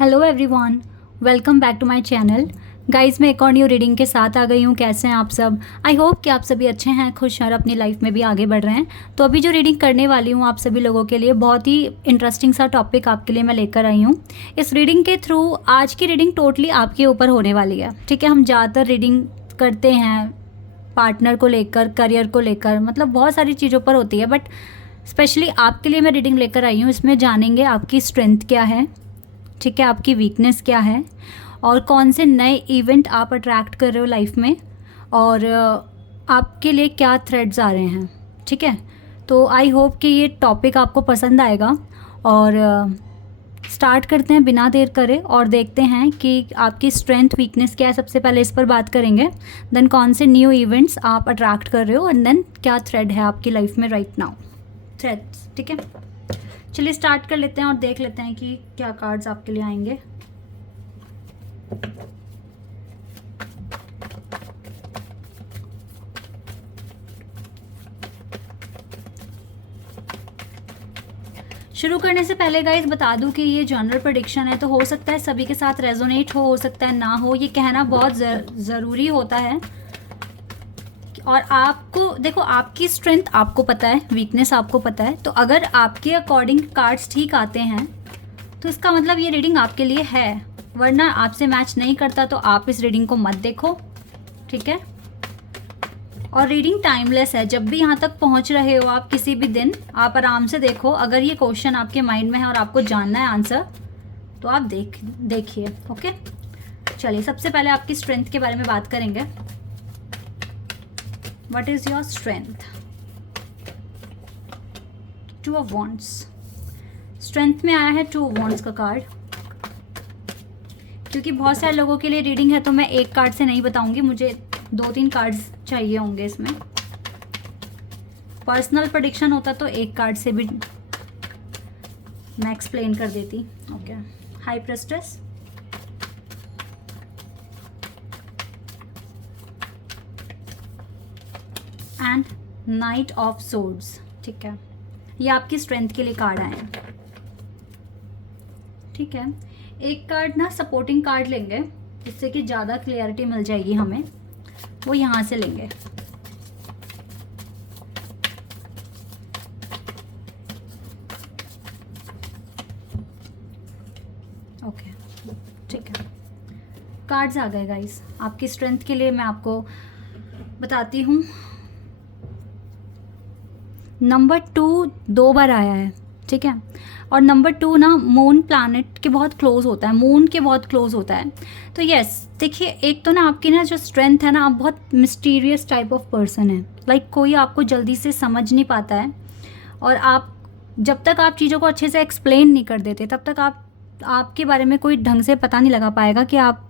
Hello everyone, welcome back to my channel. Guys, मैं एक और न्यू रीडिंग के साथ आ गई हूँ। कैसे हैं आप सब? आई होप कि आप सभी अच्छे हैं, खुश हैं और अपनी लाइफ में भी आगे बढ़ रहे हैं। तो अभी जो रीडिंग करने वाली हूँ आप सभी लोगों के लिए बहुत ही इंटरेस्टिंग सा टॉपिक आपके लिए मैं लेकर आई हूँ। इस रीडिंग के थ्रू आज की रीडिंग टोटली आपके ऊपर होने वाली है। ठीक है, हम ज़्यादातर रीडिंग करते हैं पार्टनर को लेकर, करियर को लेकर, मतलब बहुत सारी चीज़ों पर होती है, बट स्पेशली आपके लिए मैं रीडिंग लेकर आई हूँ। इसमें जानेंगे आपकी स्ट्रेंथ क्या है, ठीक है, आपकी वीकनेस क्या है और कौन से नए इवेंट आप अट्रैक्ट कर रहे हो लाइफ में और आपके लिए क्या थ्रेड्स आ रहे हैं। ठीक है, तो आई होप कि ये टॉपिक आपको पसंद आएगा और स्टार्ट करते हैं बिना देर करे और देखते हैं कि आपकी स्ट्रेंथ वीकनेस क्या है। सबसे पहले इस पर बात करेंगे, देन कौन से न्यू इवेंट्स आप अट्रैक्ट कर रहे हो एंड देन क्या थ्रेड है आपकी लाइफ में राइट नाउ, थ्रेड्स। ठीक है, चलिए स्टार्ट कर लेते हैं और देख लेते हैं कि क्या कार्ड्स आपके लिए आएंगे। शुरू करने से पहले गाइस बता दूं कि ये जनरल प्रेडिक्शन है, तो हो सकता है सभी के साथ रेजोनेट हो सकता है ना हो। ये कहना बहुत ज़रूरी होता है। और आपको देखो, आपकी स्ट्रेंथ आपको पता है, वीकनेस आपको पता है, तो अगर आपके अकॉर्डिंग कार्ड्स ठीक आते हैं तो इसका मतलब ये रीडिंग आपके लिए है। वरना आपसे मैच नहीं करता तो आप इस रीडिंग को मत देखो। ठीक है, और रीडिंग टाइमलेस है। जब भी यहाँ तक पहुँच रहे हो आप किसी भी दिन, आप आराम से देखो। अगर ये क्वेश्चन आपके माइंड में है और आपको जानना है आंसर, तो आप देखिए। ओके, चलिए सबसे पहले आपकी स्ट्रेंथ के बारे में बात करेंगे। What is your strength? Two of Wands. Strength में आया है Two of Wands का कार्ड। क्योंकि बहुत सारे लोगों के लिए रीडिंग है तो मैं एक कार्ड से नहीं बताऊंगी, मुझे 2-3 कार्ड्स चाहिए होंगे इसमें। पर्सनल प्रेडिक्शन होता तो एक कार्ड से भी मैं एक्सप्लेन कर देती। Okay, high प्रेस्टेस, and night of swords. ठीक है, ये आपकी स्ट्रेंथ के लिए कार्ड आए हैं। ठीक है, एक कार्ड ना सपोर्टिंग कार्ड लेंगे जिससे कि ज़्यादा क्लियरिटी मिल जाएगी हमें, वो यहाँ से लेंगे। ओके, ठीक है, कार्ड्स आ गए गाइस। आपकी स्ट्रेंथ के लिए मैं आपको बताती हूँ। नंबर 2 2 बार आया है। ठीक है, और नंबर 2 ना मून प्लैनेट के बहुत क्लोज होता है, मून के बहुत क्लोज होता है। तो यस, देखिए, एक तो ना आपकी ना जो स्ट्रेंथ है ना, आप बहुत मिस्टीरियस टाइप ऑफ पर्सन है। लाइक कोई आपको जल्दी से समझ नहीं पाता है और आप जब तक आप चीज़ों को अच्छे से एक्सप्लेन नहीं कर देते तब तक आपके बारे में कोई ढंग से पता नहीं लगा पाएगा कि आप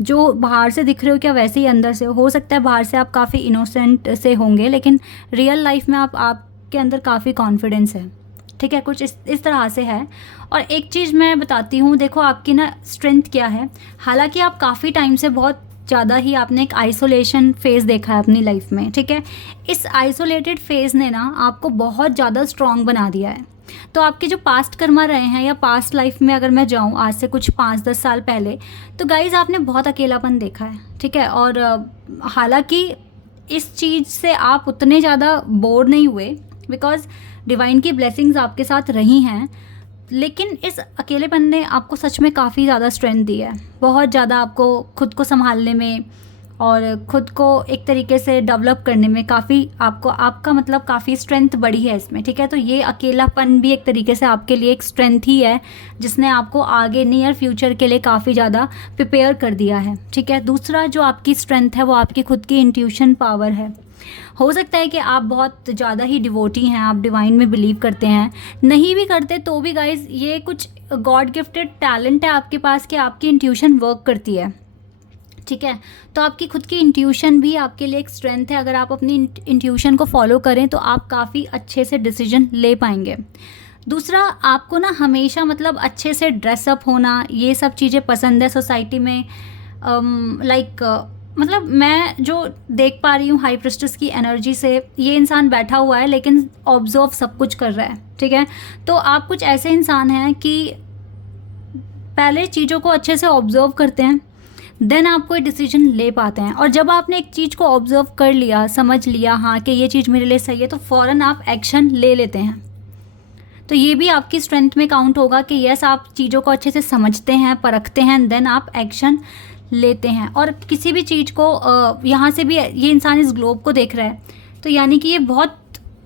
जो बाहर से दिख रहे हो क्या वैसे ही अंदर से हो सकता है। बाहर से आप काफ़ी इनोसेंट से होंगे लेकिन रियल लाइफ में आपके अंदर काफ़ी कॉन्फिडेंस है। ठीक है, कुछ इस तरह से है। और एक चीज़ मैं बताती हूँ, देखो आपकी ना स्ट्रेंथ क्या है। हालांकि आप काफ़ी टाइम से बहुत ज़्यादा ही आपने एक आइसोलेशन फेज़ देखा है अपनी लाइफ में। ठीक है, इस आइसोलेटेड फेज़ ने ना आपको बहुत ज़्यादा स्ट्रॉन्ग बना दिया है। तो आपके जो पास्ट कर्मा रहे हैं या पास्ट लाइफ में अगर मैं जाऊं आज से कुछ 5-10 साल पहले, तो गाइज आपने बहुत अकेलापन देखा है। ठीक है, और हालांकि इस चीज़ से आप उतने ज़्यादा बोर नहीं हुए बिकॉज डिवाइन की ब्लेसिंग्स आपके साथ रही हैं, लेकिन इस अकेलेपन ने आपको सच में काफ़ी ज़्यादा स्ट्रेंथ दी है। बहुत ज़्यादा आपको खुद को संभालने में और खुद को एक तरीके से डेवलप करने में काफ़ी आपका मतलब काफ़ी स्ट्रेंथ बढ़ी है इसमें। ठीक है, तो ये अकेलापन भी एक तरीके से आपके लिए एक स्ट्रेंथ ही है जिसने आपको आगे नियर फ्यूचर के लिए काफ़ी ज़्यादा प्रिपेयर कर दिया है। ठीक है, दूसरा जो आपकी स्ट्रेंथ है वो आपकी खुद की इंट्यूशन पावर है। हो सकता है कि आप बहुत ज़्यादा ही डिवोटी हैं, आप डिवाइन में बिलीव करते हैं, नहीं भी करते तो भी गाइज ये कुछ गॉड गिफ्टेड टैलेंट है आपके पास कि आपकी इंट्यूशन वर्क करती है। ठीक है, तो आपकी खुद की इंट्यूशन भी आपके लिए एक स्ट्रेंथ है। अगर आप अपनी इंट्यूशन को फॉलो करें तो आप काफ़ी अच्छे से डिसीजन ले पाएंगे। दूसरा, आपको ना हमेशा मतलब अच्छे से ड्रेसअप होना, ये सब चीज़ें पसंद है सोसाइटी में। मतलब मैं जो देख पा रही हूँ हाई प्रिस्टेस की एनर्जी से, ये इंसान बैठा हुआ है लेकिन ऑब्जर्व सब कुछ कर रहा है। ठीक है, तो आप कुछ ऐसे इंसान हैं कि पहले चीज़ों को अच्छे से ऑब्जर्व करते हैं, देन आप कोई डिसीजन ले पाते हैं। और जब आपने एक चीज़ को ऑब्जर्व कर लिया, समझ लिया हाँ कि ये चीज़ मेरे लिए सही है, तो फ़ौरन आप एक्शन ले लेते हैं। तो ये भी आपकी स्ट्रेंथ में काउंट होगा कि यस, आप चीज़ों को अच्छे से समझते हैं, परखते हैं, देन आप एक्शन लेते हैं। और किसी भी चीज़ को यहाँ से भी ये इंसान इस ग्लोब को देख रहा है, तो यानी कि ये बहुत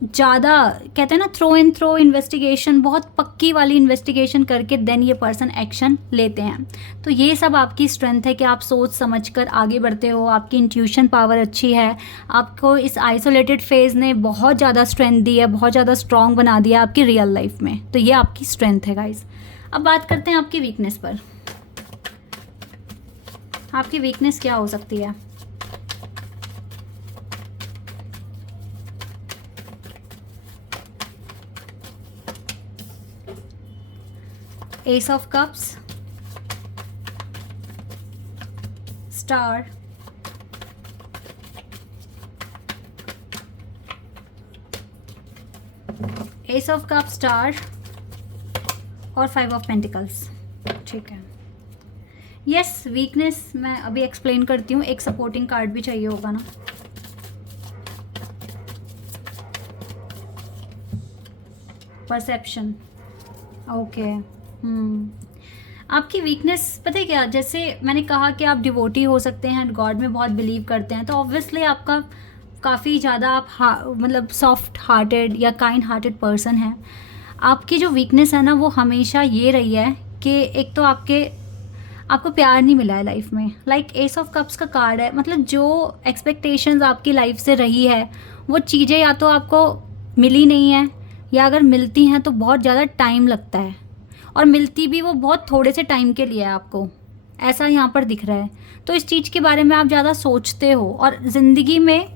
ज़्यादा कहते हैं ना थ्रो एंड थ्रो इन्वेस्टिगेशन, बहुत पक्की वाली इन्वेस्टिगेशन करके देन ये पर्सन एक्शन लेते हैं। तो ये सब आपकी स्ट्रेंथ है कि आप सोच समझ कर आगे बढ़ते हो, आपकी इंट्यूशन पावर अच्छी है, आपको इस आइसोलेटेड फेज़ ने बहुत ज़्यादा स्ट्रेंथ दी है, बहुत ज़्यादा स्ट्रॉन्ग बना दिया आपकी रियल लाइफ में। तो ये आपकी स्ट्रेंथ है गाइज। अब बात करते हैं आपकी वीकनेस पर। आपकी वीकनेस क्या हो सकती है? S of cups, star, S of cup, star और 5 ऑफ पेंटिकल्स। ठीक है, यस वीकनेस मैं अभी एक्सप्लेन करती हूँ। एक सपोर्टिंग कार्ड भी चाहिए होगा ना। Perception, okay. आपकी वीकनेस पता है क्या, जैसे मैंने कहा कि आप डिवोटी हो सकते हैं, गॉड में बहुत बिलीव करते हैं, तो ऑब्वियसली आपका काफ़ी ज़्यादा आप मतलब सॉफ्ट हार्टेड या काइंड हार्टेड पर्सन है। आपकी जो वीकनेस है ना वो हमेशा ये रही है कि एक तो आपको प्यार नहीं मिला है लाइफ में। लाइक एस ऑफ कप्स का कार्ड है, मतलब जो एक्सपेक्टेशंस आपकी लाइफ से रही है वो चीज़ें या तो आपको मिली नहीं है, या अगर मिलती हैं तो बहुत ज़्यादा टाइम लगता है, और मिलती भी वो बहुत थोड़े से टाइम के लिए है आपको, ऐसा यहाँ पर दिख रहा है। तो इस चीज़ के बारे में आप ज़्यादा सोचते हो, और ज़िंदगी में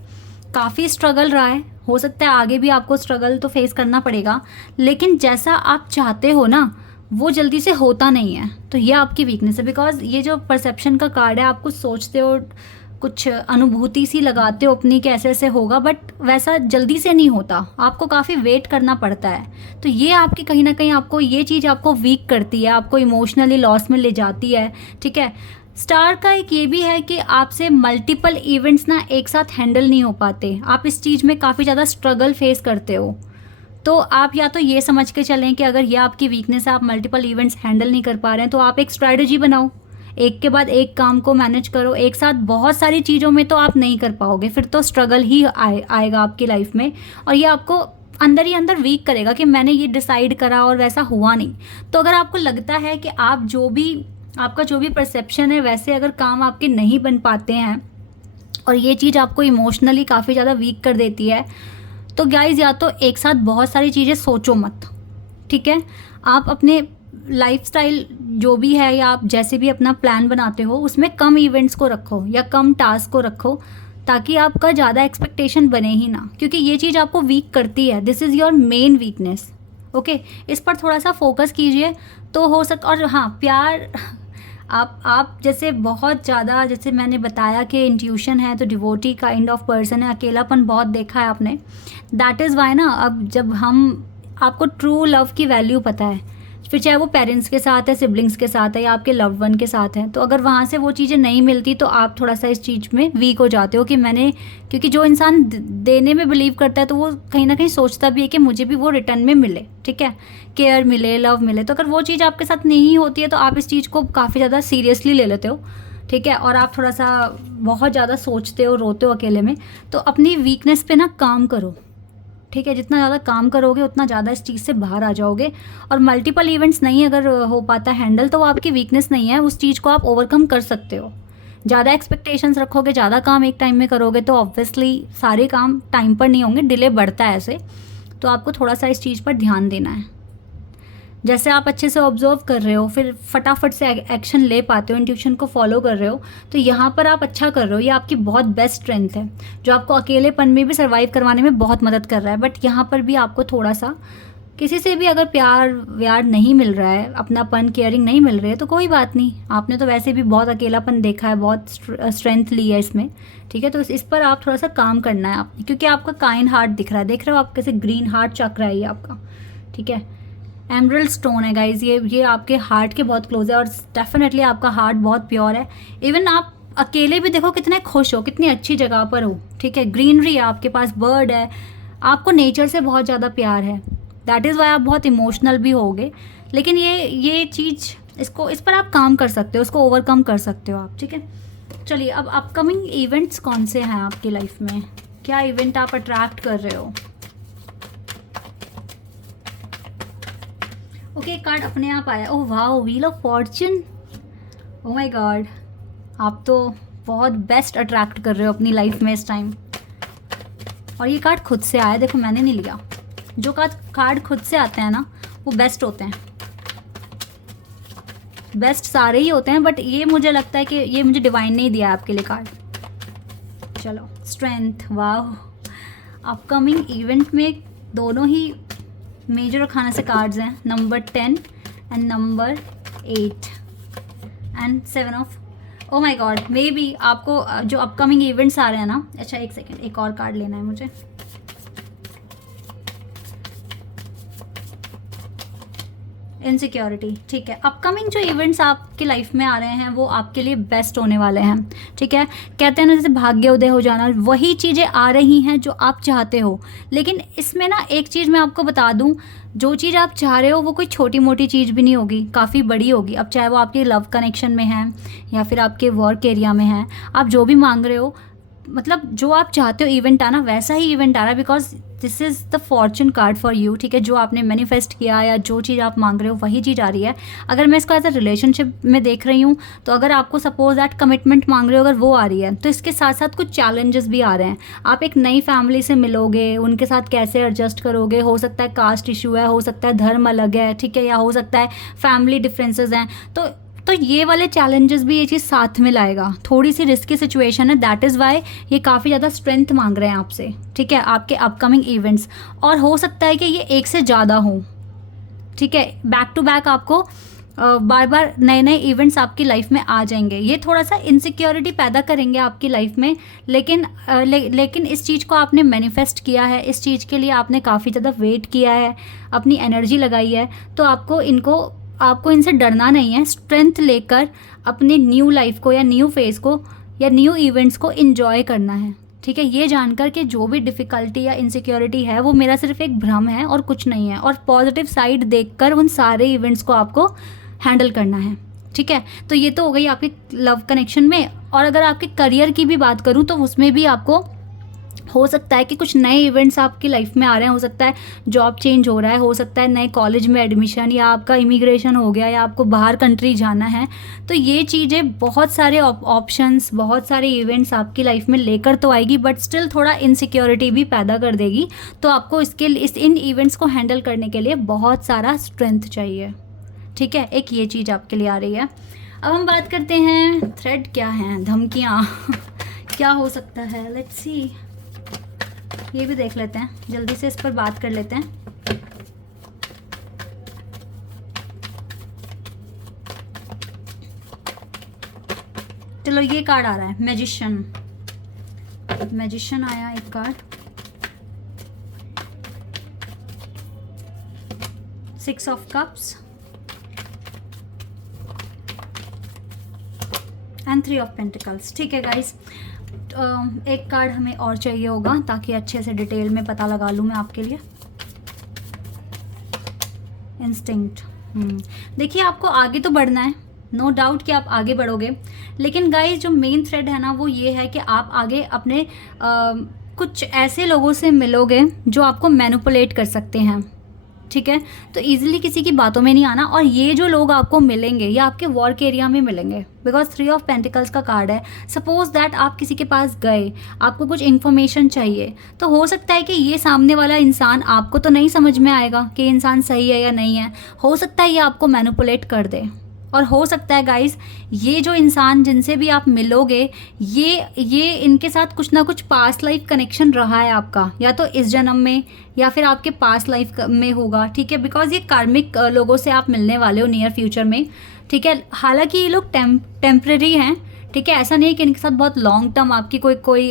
काफ़ी स्ट्रगल रहा है, हो सकता है आगे भी आपको स्ट्रगल तो फेस करना पड़ेगा, लेकिन जैसा आप चाहते हो ना वो जल्दी से होता नहीं है। तो ये आपकी वीकनेस है, बिकॉज ये जो परसेप्शन का कार्ड है, आप कुछ सोचते हो, कुछ अनुभूति सी लगाते हो अपनी कि ऐसे ऐसे होगा, बट वैसा जल्दी से नहीं होता, आपको काफ़ी वेट करना पड़ता है। तो ये आपकी कहीं ना कहीं आपको ये चीज़ आपको वीक करती है, आपको इमोशनली लॉस में ले जाती है। ठीक है, स्टार का एक ये भी है कि आपसे मल्टीपल इवेंट्स ना एक साथ हैंडल नहीं हो पाते, आप इस चीज़ में काफ़ी ज़्यादा स्ट्रगल फेस करते हो। तो आप या तो ये समझ के चलें कि अगर ये आपकी वीकनेस है, आप मल्टीपल इवेंट्स हैंडल नहीं कर पा रहे हैं, तो आप एक स्ट्रैटेजी बनाओ, एक के बाद एक काम को मैनेज करो। एक साथ बहुत सारी चीज़ों में तो आप नहीं कर पाओगे, फिर तो स्ट्रगल ही आएगा आपकी लाइफ में, और ये आपको अंदर ही अंदर वीक करेगा कि मैंने ये डिसाइड करा और वैसा हुआ नहीं। तो अगर आपको लगता है कि आपका जो भी परसेप्शन है वैसे अगर काम आपके नहीं बन पाते हैं, और ये चीज़ आपको इमोशनली काफ़ी ज़्यादा वीक कर देती है, तो गाइज या तो एक साथ बहुत सारी चीज़ें सोचो मत। ठीक है, आप अपने लाइफस्टाइल जो भी है, या आप जैसे भी अपना प्लान बनाते हो उसमें कम इवेंट्स को रखो या कम टास्क को रखो, ताकि आपका ज़्यादा एक्सपेक्टेशन बने ही ना, क्योंकि ये चीज़ आपको वीक करती है। This is your main weakness. Okay, इस पर थोड़ा सा फोकस कीजिए तो हो सकता। और हाँ, प्यार आप जैसे बहुत ज़्यादा, जैसे मैंने बताया कि इंट्यूशन है, तो डिवोटी काइंड ऑफ पर्सन है, अकेलापन बहुत देखा है आपने। दैट इज़ वाई ना, अब जब आपको ट्रू लव की वैल्यू पता है, फिर चाहे वो पेरेंट्स के साथ है, सिबलिंग्स के साथ है, या आपके लव्ड वन के साथ है, तो अगर वहाँ से वो चीज़ें नहीं मिलती तो आप थोड़ा सा इस चीज़ में वीक हो जाते हो कि क्योंकि जो इंसान देने में बिलीव करता है तो वो कहीं ना कहीं सोचता भी है कि मुझे भी वो रिटर्न में मिले। ठीक है, केयर मिले, लव मिले। तो अगर वो चीज़ आपके साथ नहीं होती है तो आप इस चीज़ को काफ़ी ज़्यादा सीरियसली ले लेते हो। ठीक है, और आप थोड़ा सा बहुत ज़्यादा सोचते हो, रोते हो अकेले में। तो अपनी वीकनेस पे ना काम करो। ठीक है, जितना ज़्यादा काम करोगे उतना ज़्यादा इस चीज़ से बाहर आ जाओगे। और मल्टीपल इवेंट्स नहीं अगर हो पाता हैंडल, तो वो आपकी वीकनेस नहीं है, उस चीज़ को आप ओवरकम कर सकते हो। ज़्यादा एक्सपेक्टेशंस रखोगे, ज़्यादा काम एक टाइम में करोगे, तो ऑब्वियसली सारे काम टाइम पर नहीं होंगे, डिले बढ़ता है ऐसे। तो आपको थोड़ा सा इस चीज़ पर ध्यान देना है। जैसे आप अच्छे से ऑब्जर्व कर रहे हो, फिर फटाफट से एक्शन ले पाते हो, इंट्यूशन को फॉलो कर रहे हो, तो यहाँ पर आप अच्छा कर रहे हो। ये आपकी बहुत बेस्ट स्ट्रेंथ है, जो आपको अकेलेपन में भी सर्वाइव करवाने में बहुत मदद कर रहा है। बट यहाँ पर भी आपको थोड़ा सा किसी से भी अगर प्यार व्यार नहीं मिल रहा है, अपनापन, केयरिंग नहीं मिल रही है, तो कोई बात नहीं। आपने तो वैसे भी बहुत अकेलापन देखा है, बहुत स्ट्रेंथ ली है इसमें। ठीक है, तो इस पर आप थोड़ा सा काम करना है आपने, क्योंकि आपका काइंड हार्ट दिख रहा है। देख रहे हो आप कैसे ग्रीन हार्ट चक्र है ये आपका। ठीक है, एमरल्ड स्टोन है गाइज, ये आपके हार्ट के बहुत क्लोज है और डेफिनेटली आपका हार्ट बहुत प्योर है। इवन आप अकेले भी देखो कितने खुश हो, कितनी अच्छी जगह पर हो, ठीक है, ग्रीनरी है आपके पास, बर्ड है, आपको नेचर से बहुत ज़्यादा प्यार है। दैट इज़ वाई आप बहुत इमोशनल भी होगे। लेकिन ये चीज़ इस पर आप काम कर सकते हो, उसको ओवरकम कर सकते हो आप, ठीक है। चलिए अब अपकमिंग इवेंट्स कौन से हैं आपकी लाइफ में, क्या इवेंट आप अट्रैक्ट कर रहे हो। ओके, कार्ड अपने आप आया। Oh wow, wheel of Fortune. Oh my God, आप तो बहुत बेस्ट अट्रैक्ट कर रहे हो अपनी लाइफ में इस टाइम। और ये कार्ड खुद से आया, देखो मैंने नहीं लिया। जो कार्ड खुद से आते हैं ना वो बेस्ट होते हैं। बेस्ट सारे ही होते हैं बट ये मुझे लगता है कि ये मुझे डिवाइन ने ही दिया है आपके लिए कार्ड। चलो, स्ट्रेंथ, वाह। अपकमिंग इवेंट में दोनों ही मेजर और खाना से कार्ड्स हैं, number 10 and number 8 and 7 of. Oh my God, may be आपको जो अपकमिंग इवेंट्स आ रहे हैं ना, अच्छा एक सेकेंड, एक और कार्ड लेना है मुझे। इनसिक्योरिटी, ठीक है। अपकमिंग जो इवेंट्स आपकी लाइफ में आ रहे हैं वो आपके लिए बेस्ट होने वाले हैं, ठीक है। कहते हैं ना जैसे भाग्य उदय हो जाना, वही चीज़ें आ रही हैं जो आप चाहते हो। लेकिन इसमें ना एक चीज़ मैं आपको बता दूं, जो चीज़ आप चाह रहे हो वो कोई छोटी मोटी चीज़ भी नहीं होगी, काफ़ी बड़ी होगी। अब चाहे वो आपके लव कनेक्शन में है या फिर आपके वर्क एरिया में है, आप जो भी मांग रहे हो, मतलब जो आप चाहते हो इवेंट आना, वैसा ही इवेंट आ रहा है। Because this is the Fortune card for you, ठीक है। जो आपने मैनिफेस्ट किया या जो चीज़ आप मांग रहे हो वही चीज़ आ रही है। अगर मैं इसको एज अ रिलेशनशिप में देख रही हूँ तो अगर आपको सपोज दैट कमिटमेंट मांग रहे हो, अगर वो आ रही है तो इसके साथ साथ कुछ चैलेंजेस भी आ रहे हैं। आप एक नई फैमिली से मिलोगे, उनके साथ कैसे एडजस्ट करोगे, हो सकता है कास्ट इशू है, हो सकता है धर्म अलग है, ठीक है, या हो सकता है फैमिली डिफरेंसेस हैं। तो ये वाले चैलेंजेस भी ये चीज़ साथ में लाएगा। थोड़ी सी रिस्की सिचुएशन है, दैट इज़ वाई ये काफ़ी ज़्यादा स्ट्रेंथ मांग रहे हैं आपसे, ठीक है, आपके अपकमिंग इवेंट्स। और हो सकता है कि ये एक से ज़्यादा हो, ठीक है, बैक टू बैक आपको बार बार नए नए इवेंट्स आपकी लाइफ में आ जाएंगे। ये थोड़ा सा इनसिक्योरिटी पैदा करेंगे आपकी लाइफ में, लेकिन इस चीज़ को आपने मैनिफेस्ट किया है, इस चीज़ के लिए आपने काफ़ी ज़्यादा वेट किया है, अपनी एनर्जी लगाई है, तो आपको इनसे डरना नहीं है। स्ट्रेंथ लेकर अपने न्यू लाइफ को या न्यू फेज़ को या न्यू इवेंट्स को इन्जॉय करना है, ठीक है। ये जानकर कि जो भी डिफ़िकल्टी या इनसिक्योरिटी है वो मेरा सिर्फ एक भ्रम है और कुछ नहीं है, और पॉजिटिव साइड देखकर उन सारे इवेंट्स को आपको हैंडल करना है, ठीक है। तो ये तो हो गई आपकी लव कनेक्शन में। और अगर आपके करियर की भी बात करूँ तो उसमें भी आपको हो सकता है कि कुछ नए इवेंट्स आपकी लाइफ में आ रहे हैं। हो सकता है जॉब चेंज हो रहा है, हो सकता है नए कॉलेज में एडमिशन, या आपका इमिग्रेशन हो गया, या आपको बाहर कंट्री जाना है। तो ये चीज़ें बहुत सारे ऑप्शंस, बहुत सारे इवेंट्स आपकी लाइफ में लेकर तो आएगी, बट स्टिल थोड़ा इनसिक्योरिटी भी पैदा कर देगी। तो आपको इन इवेंट्स को हैंडल करने के लिए बहुत सारा स्ट्रेंथ चाहिए, ठीक है। एक ये चीज़ आपके लिए आ रही है। अब हम बात करते हैं थ्रेड क्या हैं, धमकियाँ क्या हो सकता है। लेट्स सी, ये भी देख लेते हैं, जल्दी से इस पर बात कर लेते हैं। चलो, ये कार्ड आ रहा है, मैजिशियन। मैजिशियन आया एक card, 6 of cups and 3 of pentacles, ठीक है गाइस। एक कार्ड हमें और चाहिए होगा ताकि अच्छे से डिटेल में पता लगा लूँ मैं आपके लिए। इंस्टिंक्ट, देखिए आपको आगे तो बढ़ना है, नो डाउट कि आप आगे बढ़ोगे। लेकिन गाइस जो मेन थ्रेड है ना वो ये है कि आप आगे अपने कुछ ऐसे लोगों से मिलोगे जो आपको मैनिपुलेट कर सकते हैं, ठीक है। तो इजीली किसी की बातों में नहीं आना। और ये जो लोग आपको मिलेंगे ये आपके वर्क एरिया में मिलेंगे, बिकॉज 3 ऑफ पेंटिकल्स का कार्ड है। सपोज दैट आप किसी के पास गए, आपको कुछ इन्फॉर्मेशन चाहिए, तो हो सकता है कि ये सामने वाला इंसान, आपको तो नहीं समझ में आएगा कि इंसान सही है या नहीं है, हो सकता है ये आपको मैनिपुलेट कर दे। और हो सकता है गाइस ये जो इंसान जिनसे भी आप मिलोगे, ये इनके साथ कुछ ना कुछ पास्ट लाइफ कनेक्शन रहा है आपका, या तो इस जन्म में या फिर आपके पास्ट लाइफ में होगा, ठीक है। बिकॉज ये कार्मिक लोगों से आप मिलने वाले हो नियर फ्यूचर में, ठीक है। हालांकि ये लोग टेम्परेरी हैं, ठीक है। ऐसा नहीं है कि इनके साथ बहुत लॉन्ग टर्म आपकी कोई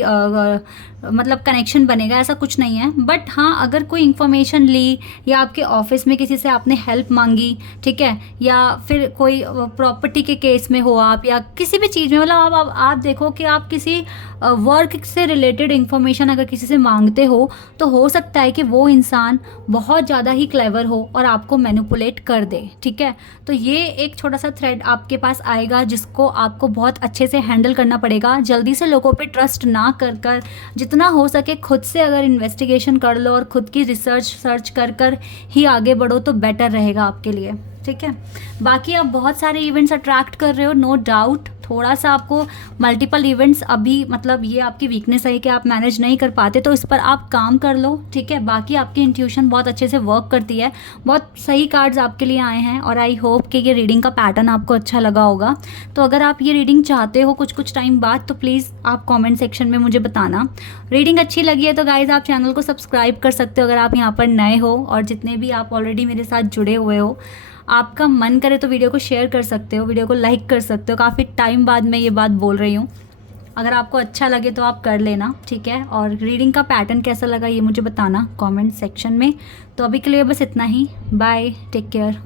मतलब कनेक्शन बनेगा, ऐसा कुछ नहीं है। बट हाँ, अगर कोई इन्फॉर्मेशन ली या आपके ऑफिस में किसी से आपने हेल्प मांगी, ठीक है, या फिर कोई प्रॉपर्टी के केस में हो आप, या किसी भी चीज़ में, मतलब आप देखो कि आप किसी वर्क से रिलेटेड इन्फॉर्मेशन अगर किसी से मांगते हो, तो हो सकता है कि वो इंसान बहुत ज़्यादा ही क्लेवर हो और आपको मैनिपुलेट कर दे, ठीक है। तो ये एक छोटा सा थ्रेड आपके पास आएगा जिसको आपको बहुत अच्छे से हैंडल करना पड़ेगा। जल्दी से लोगों पे ट्रस्ट ना कर जितना हो सके खुद से अगर इन्वेस्टिगेशन कर लो और खुद की रिसर्च सर्च कर ही आगे बढ़ो तो बेटर रहेगा आपके लिए, ठीक है। बाकी आप बहुत सारे इवेंट्स अट्रैक्ट कर रहे हो, नो डाउट। थोड़ा सा आपको मल्टीपल इवेंट्स अभी, मतलब ये आपकी वीकनेस है कि आप मैनेज नहीं कर पाते, तो इस पर आप काम कर लो, ठीक है। बाकी आपकी इंट्यूशन बहुत अच्छे से वर्क करती है, बहुत सही कार्ड्स आपके लिए आए हैं और आई होप कि ये रीडिंग का पैटर्न आपको अच्छा लगा होगा। तो अगर आप ये रीडिंग चाहते हो कुछ टाइम बाद, तो प्लीज़ आप कॉमेंट सेक्शन में मुझे बताना। रीडिंग अच्छी लगी है तो गाइज़ आप चैनल को सब्सक्राइब कर सकते हो अगर आप यहाँ पर नए हो, और जितने भी आप ऑलरेडी मेरे साथ जुड़े हुए हो, आपका मन करे तो वीडियो को शेयर कर सकते हो, वीडियो को लाइक कर सकते हो। काफ़ी टाइम बाद मैं ये बात बोल रही हूँ, अगर आपको अच्छा लगे तो आप कर लेना, ठीक है। और रीडिंग का पैटर्न कैसा लगा ये मुझे बताना कमेंट सेक्शन में। तो अभी के लिए बस इतना ही, बाय, टेक केयर।